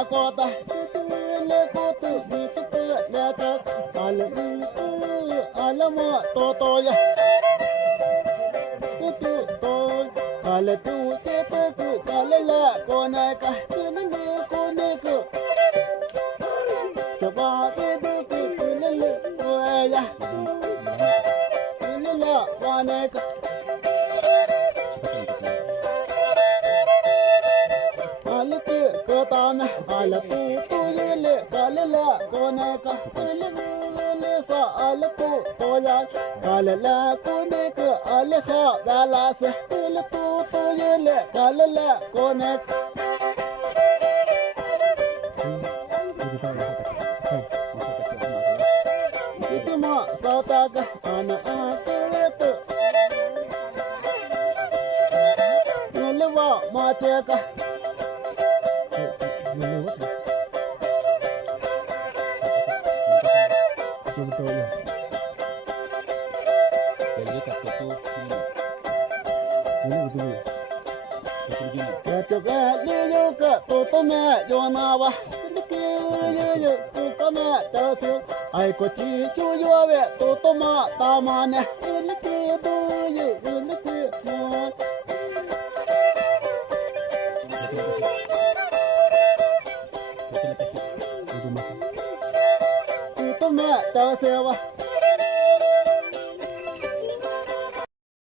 le ko ta le ko tu ni tu le ta ala mo to ya tu to ala tu tu ala la ko na ka tu ni ko ne ko to ba tu le ko ya le la wa na ka ala tu ko ta na ala tu le ala la ko na ka sa ala to ya ala la ko ne ka ala kha bala se le to le ala la ko ne itu ma sa ta ka ana a le to le wa ma te ka ai có chi chú yo về to ma ta ma nè